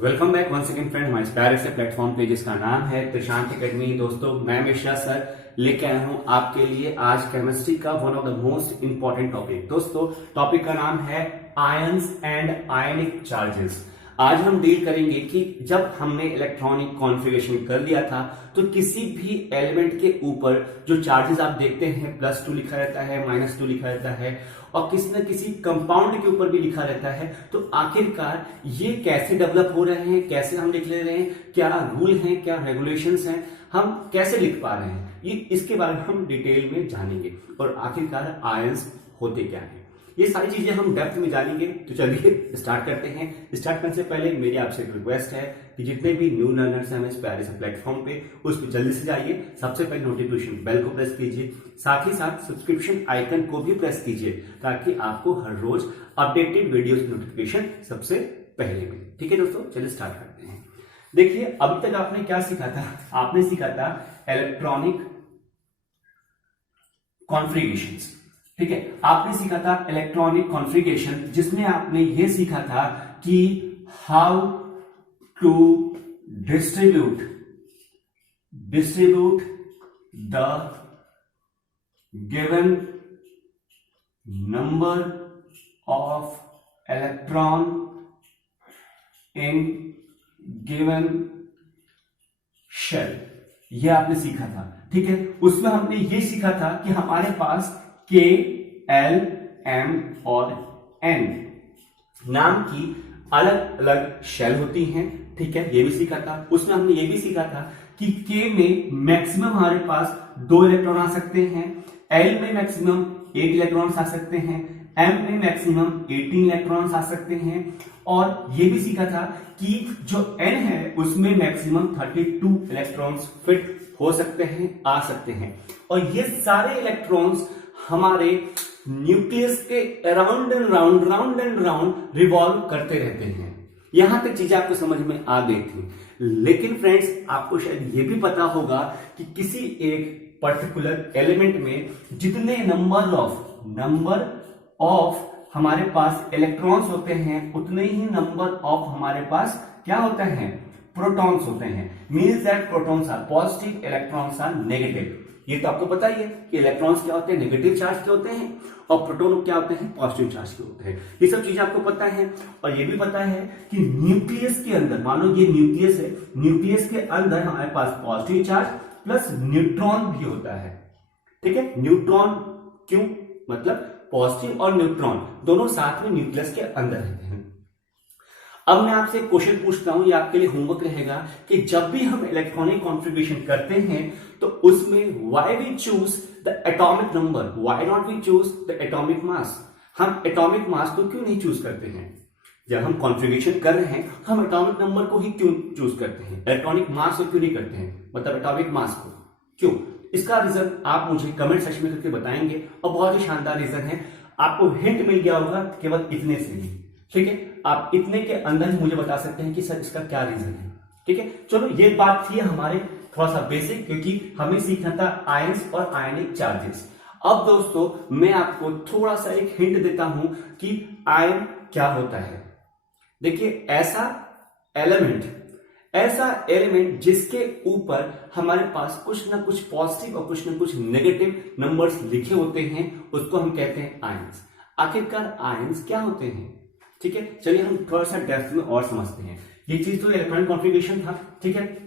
Welcome back one second friend हमारे प्यारे से प्लेटफॉर्म पे जिसका नाम है प्रशांत एकेडमी। दोस्तों मैं मिश्रा सर लेके आया हूं आपके लिए आज केमिस्ट्री का one of the most important topic. दोस्तों टॉपिक का नाम है आयंस एंड आयनिक चार्जेस। आज हम डील करेंगे कि जब हमने इलेक्ट्रॉनिक कॉन्फ़िगरेशन कर लिया था तो किसी भी एलिमेंट के ऊपर जो चार्जेस आप देखते हैं +2 लिखा रहता है, -2 लिखा रहता है और किसी न किसी कंपाउंड के ऊपर भी लिखा रहता है, तो आखिरकार ये कैसे डेवलप हो रहे हैं, कैसे हम लिख ले रहे हैं, क्या रूल हैं, क्या रेगुलेशंस हैं, हम कैसे लिख पा रहे हैं, ये इसके बारे में हम डिटेल में जानेंगे और आखिरकार आयंस होते क्या हैं, ये सारी चीजें हम डेप्थ में जानेंगे। तो चलिए स्टार्ट करते हैं। स्टार्ट करने से पहले मेरी आपसे एक रिक्वेस्ट है कि जितने भी न्यू लर्नर्स हैं इस प्यारे से प्लेटफॉर्म पे उस पर जल्दी से जाइए। सबसे पहले नोटिफिकेशन बेल को प्रेस कीजिए, साथ ही साथ सब्सक्रिप्शन आइकन को भी प्रेस कीजिए ताकि आपको हर रोज अपडेटेड वीडियोस की नोटिफिकेशन सबसे पहले मिले। ठीक है दोस्तों, चलिए स्टार्ट करते हैं। देखिए अभी तक आपने क्या सीखा था, आपने सीखा था इलेक्ट्रॉनिक कॉन्फ़िगरेशंस। ठीक है, आपने सीखा था इलेक्ट्रॉनिक कॉन्फ़िगरेशन जिसमें आपने यह सीखा था कि how to distribute the given number of electron in given shell. यह आपने सीखा था। ठीक है, उसमें हमने यह सीखा था कि हमारे पास K, L, M और N नाम की अलग अलग शेल होती हैं। ठीक है, ये भी सीखा था। उसमें हमने ये भी सीखा था कि K में मैक्सिमम हमारे पास 2 इलेक्ट्रॉन आ सकते हैं, L में मैक्सिमम 8 इलेक्ट्रॉन्स आ सकते हैं, M में मैक्सिमम 18 इलेक्ट्रॉन्स आ सकते हैं और ये भी सीखा था कि जो N है उसमें मैक्सिमम 32 इलेक्ट्रॉन्स फिट हो सकते हैं, आ सकते हैं और ये सारे इलेक्ट्रॉन्स हमारे न्यूक्लियस के अराउंड एंड राउंड रिवॉल्व करते रहते हैं। यहां तक चीजें आपको समझ में आ गई थी, लेकिन फ्रेंड्स आपको शायद यह भी पता होगा कि किसी एक पर्टिकुलर एलिमेंट में जितने नंबर ऑफ हमारे पास इलेक्ट्रॉन्स होते हैं उतने ही नंबर ऑफ हमारे पास क्या होते हैं, प्रोटॉन्स होते हैं। Means that protons are positive, electrons are negative. ये तो आपको पता ही है कि इलेक्ट्रॉन्स क्या होते हैं, नेगेटिव चार्ज के होते हैं और प्रोटॉन क्या होते हैं, पॉजिटिव चार्ज के होते हैं। ये सब चीजें आपको पता है और ये भी पता है कि न्यूक्लियस के अंदर, मानो ये न्यूक्लियस है, न्यूक्लियस के अंदर हमारे पास पॉजिटिव चार्ज प्लस न्यूट्रॉन भी होता है। ठीक है, न्यूट्रॉन क्यों, मतलब पॉजिटिव और न्यूट्रॉन दोनों साथ में न्यूक्लियस के अंदर रहते हैं। अब मैं आपसे क्वेश्चन पूछता हूं, ये आपके लिए होमवर्क रहेगा कि जब भी हम इलेक्ट्रॉनिक कॉन्फ़िगरेशन करते हैं तो उसमें why we choose the atomic number, why not we choose the atomic mass. हम एटॉमिक मास को क्यों नहीं चूज करते हैं? जब हम कॉन्फ़िगरेशन कर रहे हैं हम एटॉमिक नंबर को ही क्यों चूज करते हैं, इलेक्ट्रॉनिक मास को क्यों नहीं करते हैं, मतलब एटॉमिक मास को क्यों? इसका रीजन आप मुझे कमेंट सेक्शन में करके बताएंगे और बहुत ही शानदार रीजन है। आपको हिंट मिल गया होगा केवल इतने से ही। ठीक है, आप इतने के अंदर ही मुझे बता सकते हैं कि सर इसका क्या रीजन है। ठीक है, चलो ये बात थी हमारे थोड़ा सा बेसिक, क्योंकि हमें सीखना था आयंस और आयनिक चार्जेस। अब दोस्तों मैं आपको थोड़ा सा एक हिंट देता हूं कि आयन क्या होता है। देखिए ऐसा एलिमेंट जिसके ऊपर हमारे पास कुछ ना कुछ पॉजिटिव और कुछ ना कुछ नेगेटिव नंबर्स लिखे होते हैं उसको हम कहते हैं आयंस। आखिरकार आयंस क्या होते हैं? ठीक है, चलिए हम थोड़ा सा डेप्थ में और समझते हैं। ये चीज तो इलेक्ट्रॉनिक कॉन्फ़िगरेशन था। ठीक है,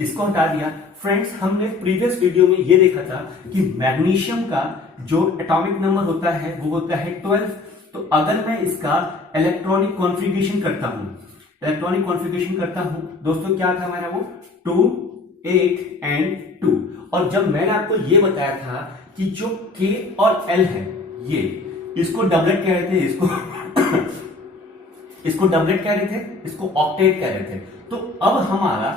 इसको हटा दिया। फ्रेंड्स हमने प्रीवियस वीडियो में ये देखा था कि मैग्नीशियम का जो एटॉमिक नंबर होता है वो होता है 12। तो अगर मैं इसका इलेक्ट्रॉनिक कॉन्फ़िगरेशन करता हूं दोस्तों, क्या था हमारा वो 2, 8 एंड 2। और जब मैंने आपको ये बताया था कि जो K और L है ये इसको डबलेट कह रहे थे, इसको डबलेट कह रहे थे, इसको ऑक्टेट कह रहे थे। तो अब हमारा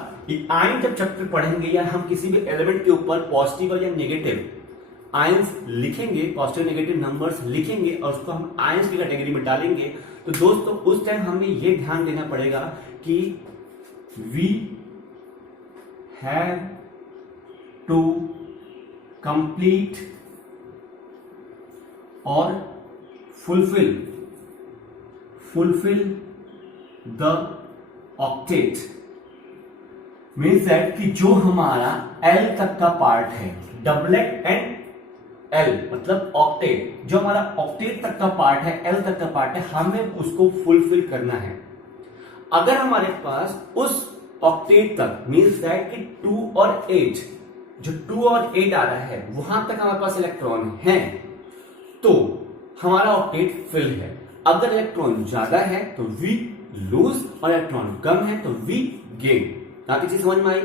आयन जब चैप्टर पढ़ेंगे या हम किसी भी एलिमेंट के ऊपर पॉजिटिव या नेगेटिव आयंस लिखेंगे, पॉजिटिव नेगेटिव नंबर्स लिखेंगे और उसको हम आयंस की कैटेगरी में डालेंगे, तो दोस्तों उस टाइम हमें ये ध्यान देना पड़ेगा कि वी हैव टू कंप्लीट और fulfill the octet means that कि जो हमारा एल तक का पार्ट है, डबलेट एंड एल मतलब ऑक्टेट, जो हमारा ऑक्टेट तक का पार्ट है, एल तक का पार्ट है, हमें उसको फुलफिल करना है। अगर हमारे पास उस ऑक्टेट तक मीन्स दैट कि 2 और 8, जो 2 और 8 आ रहा है वहां तक हमारे पास इलेक्ट्रॉन है तो हमारा ऑक्टेट फिल है। अगर इलेक्ट्रॉन ज्यादा है तो वी लूज और इलेक्ट्रॉन कम है तो वी गेन। काफी चीज समझ में आई।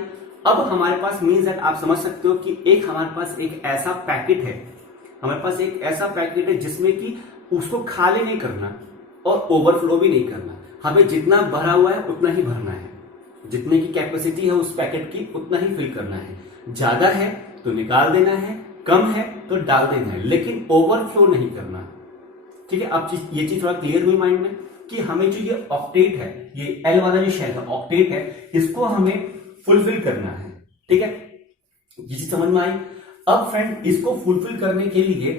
अब हमारे पास मीन्स दैट आप समझ सकते हो कि एक हमारे पास एक ऐसा पैकेट है, हमारे पास एक ऐसा पैकेट है जिसमें कि उसको खाली नहीं करना और ओवरफ्लो भी नहीं करना। हमें जितना भरा हुआ है उतना ही भरना है, जितने की कैपेसिटी है उस पैकेट की उतना ही फिल करना है। ज्यादा है तो निकाल देना है, कम है तो डाल देना है, लेकिन ओवरफ्लो नहीं करना। ठीक है, अब ये चीज थोड़ा क्लियर हुई माइंड में कि हमें जो ये ऑक्टेट है, ये एल वाला जो शेल है ऑक्टेट है, इसको हमें फुलफिल करना है। ठीक है, ये चीज समझ में आई। अब फ्रेंड इसको फुलफिल करने के लिए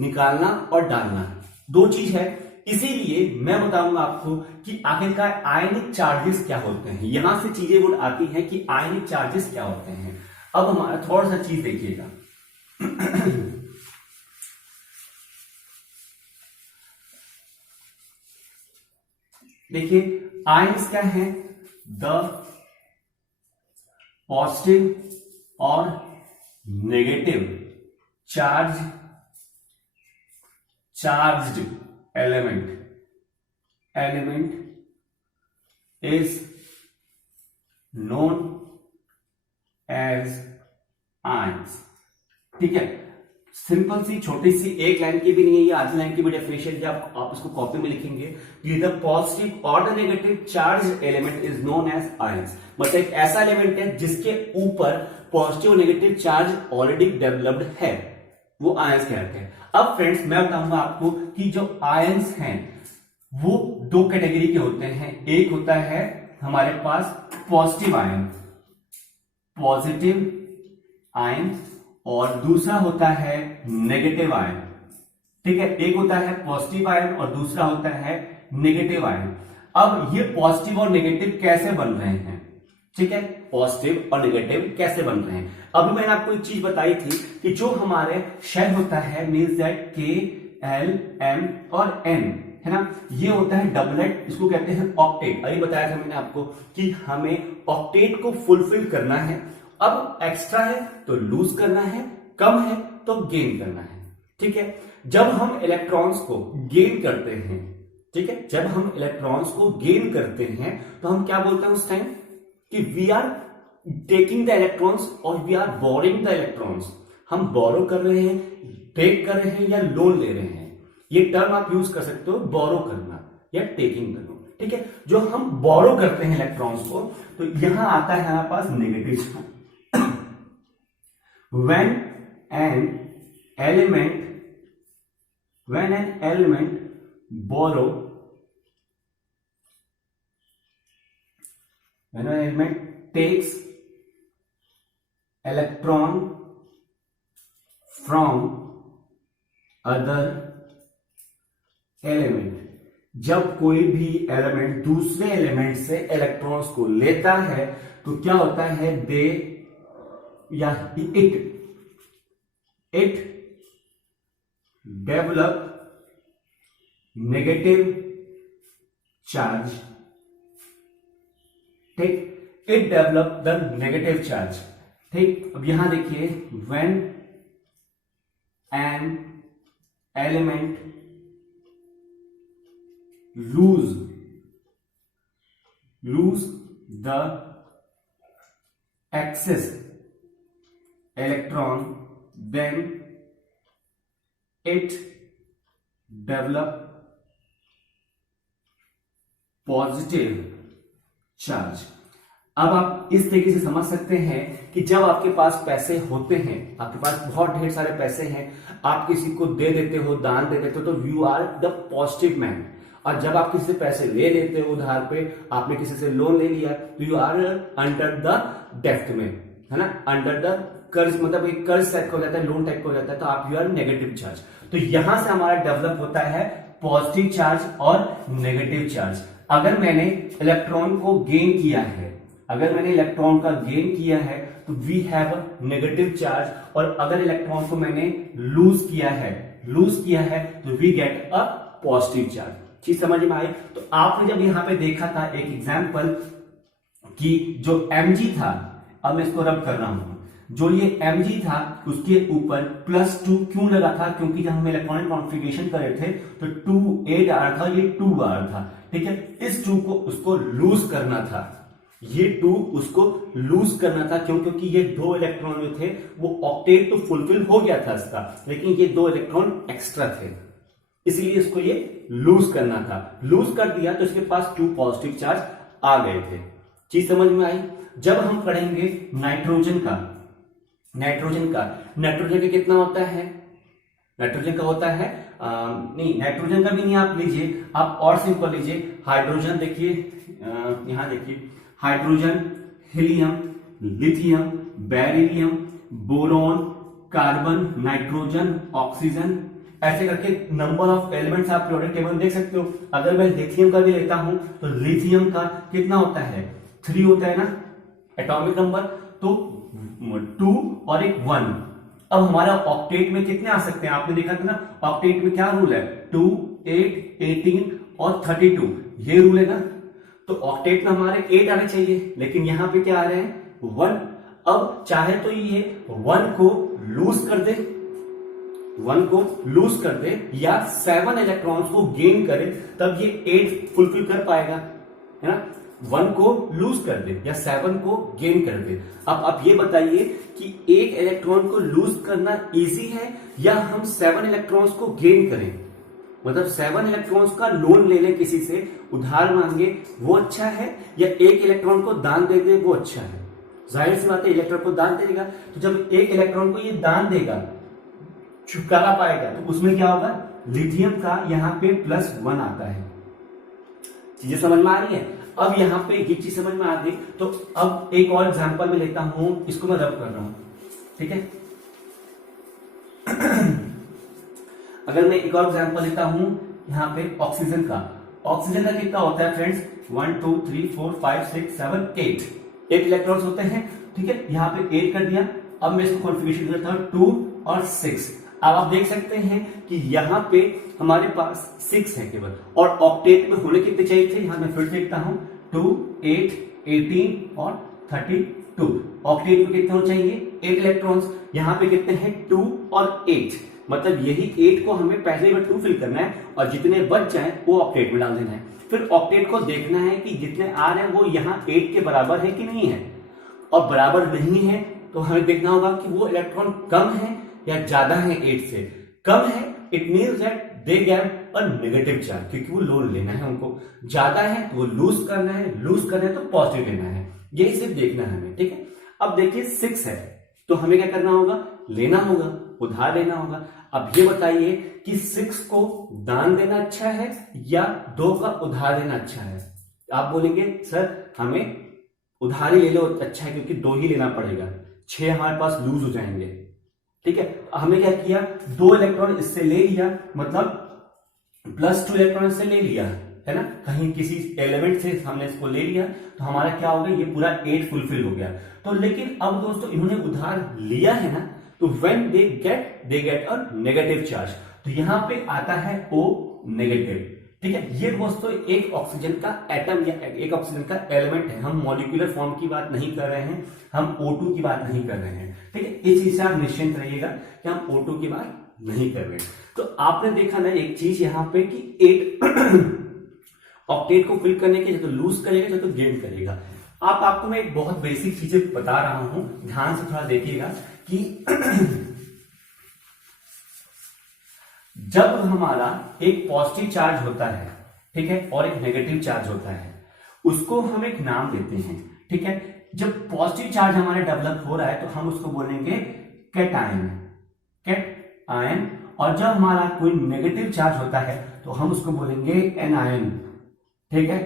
निकालना और डालना दो चीज है, इसीलिए मैं बताऊंगा आपको कि आखिरकार आयनिक चार्जेस क्या होते हैं। यहां से चीजें वो आती हैं कि आयनिक चार्जेस क्या होते हैं। अब हमारा थोड़ा सा चीज देखिएगा देखिए आयंस क्या है, द पॉजिटिव और negative charged element is known as ions. ठीक है, सिंपल सी छोटी सी एक लाइन की भी नहीं है, ये आधी लाइन की भी डेफिनेशन है, आप उसको कॉपी में लिखेंगे कि द पॉजिटिव और the negative charge element is known as ions. मतलब एक ऐसा एलिमेंट है जिसके ऊपर पॉजिटिव और नेगेटिव चार्ज ऑलरेडी डेवलप्ड है, वो आयंस कहते हैं। अब फ्रेंड्स मैं बताऊंगा आपको कि जो आयंस हैं वो दो कैटेगरी के होते हैं। एक होता है हमारे पास पॉजिटिव आयन और दूसरा होता है नेगेटिव आयन। ठीक है, एक होता है पॉजिटिव आयन और दूसरा होता है नेगेटिव आयन। अब ये पॉजिटिव और नेगेटिव कैसे बन रहे हैं, ठीक है, पॉजिटिव और नेगेटिव कैसे बन रहे हैं। अभी मैंने आपको एक चीज बताई थी कि जो हमारे शेल होता है मीन्स दैट के एल एम और एन है ना, ये होता है डबलेट, इसको कहते हैं ऑक्टेट। अभी बताया था मैंने आपको कि हमें ऑक्टेट को फुलफिल करना है। अब एक्स्ट्रा है तो लूज करना है, कम है तो गेन करना है। ठीक है, जब हम इलेक्ट्रॉन्स को गेन करते हैं, ठीक है, जब हम इलेक्ट्रॉन्स को गेन करते हैं तो हम क्या बोलते हैं उस टाइम कि we are taking the electrons और we are borrowing the electrons. हम बोरो कर रहे हैं, टेक कर रहे हैं या लोन ले रहे हैं। ये टर्म आप यूज कर सकते हो, बोरो करना या टेकिंग करना। ठीक है, जो हम बोरो करते हैं इलेक्ट्रॉन्स को तो यहां आता है हमारे पास negative. when an element borrow, when an element takes electron from other element, जब कोई भी एलिमेंट दूसरे एलिमेंट से इलेक्ट्रॉन्स को लेता है तो क्या होता है, दे या it develop negative charge। ठीक, it develop the negative charge। ठीक, अब यहां देखिए when an element lose the excess electron then it develop positive charge। अब आप इस तरीके से समझ सकते हैं कि जब आपके पास पैसे होते हैं, आपके पास बहुत ढेर सारे पैसे हैं, आप किसी को दे देते हो, दान दे देते हो तो you are the positive man. और जब आप किसी से पैसे ले लेते हो उधार पे, आपने किसी से लोन ले लिया तो यू आर अंडर द डेप्ट में, है ना, अंडर द कर्ज, मतलब एक कर्ज टाइप का हो जाता है, लोन टाइप का हो जाता है, तो आप यू आर नेगेटिव चार्ज। तो यहां से हमारा डेवलप होता है पॉजिटिव चार्ज और नेगेटिव चार्ज। अगर मैंने इलेक्ट्रॉन को गेन किया है, अगर मैंने इलेक्ट्रॉन का गेन किया है तो we have a negative charge, और अगर इलेक्ट्रॉन को मैंने लूज किया है तो we get a positive charge. चीज समझ में आई? तो आपने जब यहां पे देखा था एक एग्जांपल कि जो mg था, अब मैं इसको रब कर रहा हूं, जो ये mg था उसके ऊपर +2 क्यों लगा था? क्योंकि जब हम इलेक्ट्रॉनिक कॉन्फ़िगरेशन कर रहे थे तो 2 8 आ रहा था, ये 2 आ रहा था, ठीक है। इस 2 को उसको लूज करना था, ये 2 उसको लूज करना था। क्यों? क्योंकि ये 2 इलेक्ट्रॉन जो थे वो ऑक्टेट तो फुलफिल हो गया था इसका, लेकिन ये 2 इलेक्ट्रॉन एक्स्ट्रा थे, इसलिए इसको ये लूज करना था। लूज कर दिया तो इसके पास 2 पॉजिटिव चार्ज आ गए थे। चीज समझ में आई? जब हम पढ़ेंगे नाइट्रोजन का कितना होता है? नाइट्रोजन का होता है नहीं, नाइट्रोजन का भी नहीं आप लीजिए, आप और सिंपल लीजिए। हाइड्रोजन देखिए, यहां देखिए, hydrogen, helium, lithium, beryllium, boron, carbon, nitrogen, oxygen, ऐसे करके नंबर ऑफ एलिमेंट्स आप पीरियोडिक टेबल देख सकते हो। अगर मैं लिथियम का भी लेता हूं तो लिथियम का कितना होता है? 3 होता है ना एटॉमिक नंबर, तो 2 और एक 1। अब हमारा ऑक्टेट में कितने आ सकते हैं? आपने देखा था ना, ऑक्टेट में क्या रूल है? 2 8 18 और 32, ये रूल है ना। तो ऑक्टेट में हमारे 8 आने चाहिए, लेकिन यहां पे क्या आ रहे हैं? 1। अब चाहे तो ये 1 को लूज कर दे, 1 को लूज कर दे, या 7 इलेक्ट्रॉन्स को गेन करे, तब ये 8 फुलफिल कर पाएगा, है ना। 1 को लूज कर दे या 7 को गेन कर दे। अब आप ये बताइए कि एक इलेक्ट्रॉन को लूज करना इजी है या हम 7 इलेक्ट्रॉन्स को गेन करें? मतलब 7 इलेक्ट्रॉन्स का लोन ले ले, किसी से उधार मांगे, वो अच्छा है, या एक इलेक्ट्रॉन को दान दे दे वो अच्छा है? जाहिर सी बात है इलेक्ट्रॉन को दान देगा, तो जब एक इलेक्ट्रॉन को ये दान देगा, छुटकारा पाएगा, तो उसमें क्या होगा? लिथियम का यहां पे +1 आता है। चीजें समझ में आ रही है? अब यहां पे ये चीज समझ में आ गई, तो अब एक और एग्जांपल में लेता हूं, इसको मैं रब कर रहा हूं, ठीक है। अगर मैं एक और एग्जांपल लेता हूं यहां पे ऑक्सीजन का कितना होता है फ्रेंड्स? 1 2 3 4 5 6 7 8 इलेक्ट्रॉन्स होते हैं, ठीक है। यहां पे 8 कर दिया। अब मैं इसको कॉन्फ़िगरेशन करता हूं 2 और 6। अब आप देख सकते हैं कि यहां पे हमारे पास 6 है केवल, और ऑक्टेट में होने कितने चाहिए थे? यहां मैं फिर से लिखता हूं 2 8 18 और 32। ऑक्टेट में कितने होने चाहिए? 8 इलेक्ट्रॉन्स। यहां पे कितने हैं? 2 और 8, मतलब यही 8 को हमें पहले में 2 फिल करना है, और जितने बच जाए वो ऑक्टेट में डाल देना है। फिर ऑक्टेट को देखना है कि जितने आ रहे हैं वो यहाँ 8 के बराबर है कि नहीं है, और बराबर नहीं है तो हमें देखना होगा कि वो इलेक्ट्रॉन कम है या ज्यादा है। 8 से कम है, it means that they gave a negative charge, क्योंकि वो लोन लेना है उनको। ज्यादा है तो वो लूज करना है तो पॉजिटिव लेना है, यही सिर्फ देखना है हमें, ठीक है। अब देखिए 6 है तो हमें क्या करना होगा? लेना होगा, उधार लेना होगा। अब ये बताइए कि 6 को दान देना अच्छा है या 2 का उधार लेना अच्छा है? आप बोलेंगे सर हमें उधार ही ले लो अच्छा है, क्योंकि 2 ही लेना पड़ेगा, 6 हमारे पास लूज हो जाएंगे, ठीक है। हमने क्या किया? 2 इलेक्ट्रॉन इससे ले लिया, मतलब +2 इलेक्ट्रॉन इससे ले लिया, है ना, कहीं किसी एलिमेंट से हमने इसको ले लिया, तो हमारा क्या हो गया? ये पूरा 8 फुलफिल हो गया। तो लेकिन अब दोस्तों इन्होंने उधार लिया है ना, तो when they get a negative charge, तो यहां पे आता है O नेगेटिव, ठीक है। ये दोस्तों एक ऑक्सीजन का एटम या एक ऑक्सीजन का एलिमेंट है, हम मॉलिक्यूलर फॉर्म की बात नहीं कर रहे हैं, हम O2 की बात नहीं कर रहे हैं, ठीक है। इस चीज से आप निश्चिंत रहिएगा कि हम O2 की बात नहीं कर रहे हैं। तो आपने देखा ना एक चीज यहां पे कि 8 ऑक्टेट को फिल करने के, जो तो लूज करेगा जो तो गेन करेगा। आपको मैं एक बहुत बेसिक चीजें बता रहा हूं, ध्यान से थोड़ा देखिएगा कि जब हमारा एक पॉजिटिव चार्ज होता है, ठीक है, और एक नेगेटिव चार्ज होता है, उसको हम एक नाम देते हैं, ठीक है। जब पॉजिटिव चार्ज हमारे डेवलप हो रहा है तो हम उसको बोलेंगे कैटायन, और जब हमारा कोई नेगेटिव चार्ज होता है तो हम उसको बोलेंगे एनायन, ठीक है।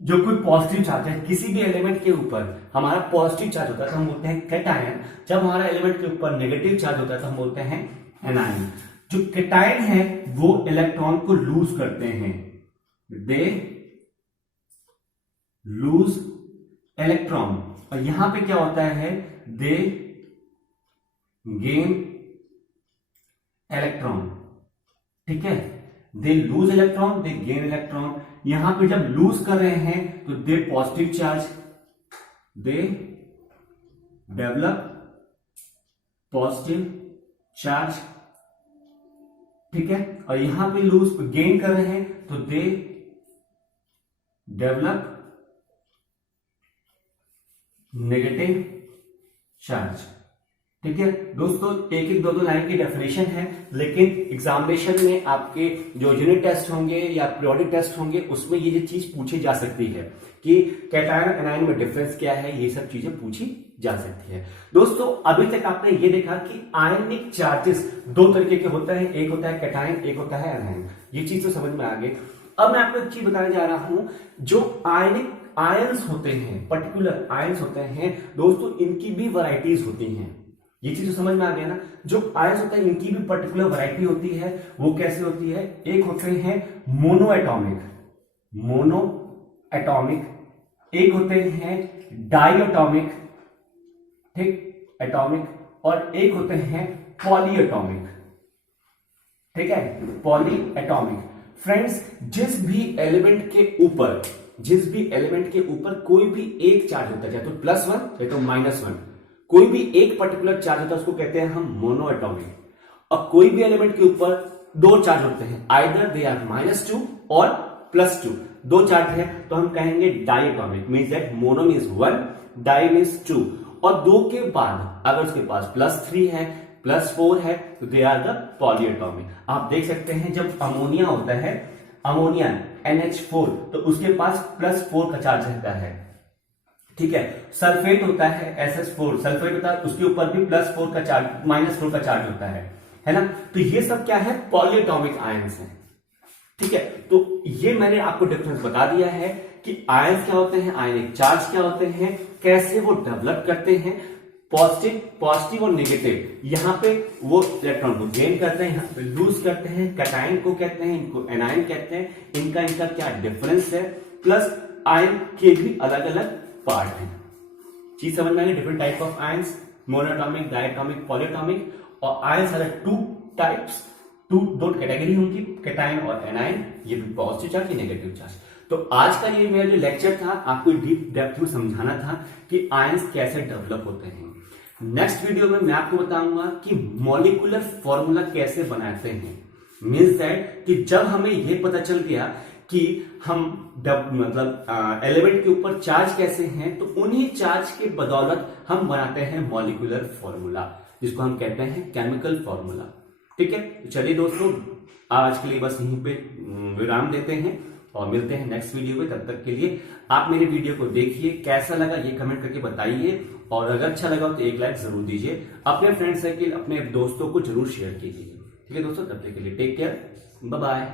जो कोई पॉजिटिव चार्ज है किसी भी एलिमेंट के ऊपर हमारा पॉजिटिव चार्ज होता है तो हम बोलते हैं कैटायन, जब हमारा एलिमेंट के ऊपर नेगेटिव चार्ज होता है तो हम बोलते हैं एनायन। जो कैटायन है वो इलेक्ट्रॉन को लूज करते हैं, दे लूज इलेक्ट्रॉन, और यहां पे क्या होता है, दे गेन इलेक्ट्रॉन। ठीक है, they lose electron, they gain electron. यहां पे जब लूज कर रहे हैं तो they positive charge, they develop positive charge. ठीक है, और यहां पे लूज गेन कर रहे हैं तो दे डेवलप नेगेटिव चार्ज। ठीक है दोस्तों, एक एक दो दो लाइन की डेफिनेशन है, लेकिन एग्जामिनेशन में आपके जो यूनिट टेस्ट होंगे या पीरियोडिक टेस्ट होंगे उसमें ये चीज पूछी जा सकती है कि कैटायन एनायन में डिफरेंस क्या है, ये सब चीजें पूछी जा सकती है। दोस्तों अभी तक आपने ये देखा कि आयनिक चार्जेस दो तरीके के होते हैं, एक होता है कैटायन, एक होता है एनायन। ये चीज तो समझ में आ गई। अब मैं आपको एक चीज बताने जा रहा हूं, जो आयनिक आयंस होते हैं, पर्टिकुलर आयंस होते हैं दोस्तों, इनकी भी वैरायटीज होती हैं। ये चीज तो समझ में आ गया ना, जो आयंस होते हैं इनकी भी पर्टिकुलर वैरायटी होती है। वो कैसे होती है, एक होते हैं मोनो एटॉमिक, मोनो एटॉमिक, एक होते हैं डाई एटॉमिक, ठीक, एटॉमिक, और एक होते हैं पॉली एटॉमिक। ठीक है, पॉली एटॉमिक। फ्रेंड्स, जिस भी एलिमेंट के ऊपर कोई भी एक चार्ज होता है, चाहे तो +1 चाहे तो -1, कोई भी एक पर्टिकुलर चार्ज होता है उसको कहते हैं हम मोनो एटॉमिक। और कोई भी एलिमेंट के ऊपर दो चार्ज होते हैं, आइदर दे आर -2 और +2, दो चार्ज है तो हम कहेंगे diatomic. Means that mono means 1, di means 2, और दो के बाद अगर उसके पास +3 है, +4 है तो they are the polyatomic. आप देख सकते हैं जब अमोनिया होता है, अमोनिया NH4, तो उसके पास +4 का चार्ज रहता है। ठीक है, सल्फेट होता है SS4, सल्फेट होता है उसके ऊपर भी +4 का चार्ज, -4 का चार्ज होता है ना। तो ये सब क्या है, पॉली एटॉमिक आयंस है। ठीक है, तो ये मैंने आपको डिफरेंस बता दिया है कि आयंस क्या होते हैं, आयनिक चार्ज क्या होते हैं, कैसे वो डेवलप करते हैं, पॉजिटिव और नेगेटिव। यहां पे वो इलेक्ट्रॉन को गेन करते हैं, यहां पे लूज करते हैं, कैटायन को कहते हैं, इनको एनायन कहते हैं। इनका क्या डिफरेंस है, प्लस आयन के भी अलग अलग पार्ट हैं। चीज समझ में आ गई, different type of ions, monoatomic, diatomic, polyatomic. और आयंस आर टू टाइप्स, दो कैटेगरी होंगी, कैटायन और एनायन। ये भी पॉजिटिव चार्ज, ये नेगेटिव चार्ज। तो आज का ये मेरा जो लेक्चर था, आपको डीप डेप्थ में समझाना था कि आयंस कैसे डेवलप होते हैं। नेक्स्ट वीडियो में मैं आपको बताऊंगा कि मॉलिक्यूलर फॉर्मूला कैसे बनाते हैं। मीन्स दैट कि जब हमें यह पता चल गया कि हम मतलब एलिमेंट के ऊपर चार्ज कैसे हैं, तो उन्हीं चार्ज के बदौलत हम बनाते हैं मॉलिक्यूलर फॉर्मूला, जिसको हम कहते हैं केमिकल फॉर्मूला। ठीक है, तो चलिए दोस्तों, आज के लिए बस यहीं पे विराम देते हैं और मिलते हैं नेक्स्ट वीडियो में। तब तक के लिए आप मेरे वीडियो को देखिए, कैसा लगा ये कमेंट करके बताइए, और अगर अच्छा लगा तो एक लाइक जरूर दीजिए। अपने फ्रेंड सर्किल, अपने दोस्तों को जरूर शेयर कीजिए। ठीक है दोस्तों, तब तक के लिए टेक केयर, बाय बाय।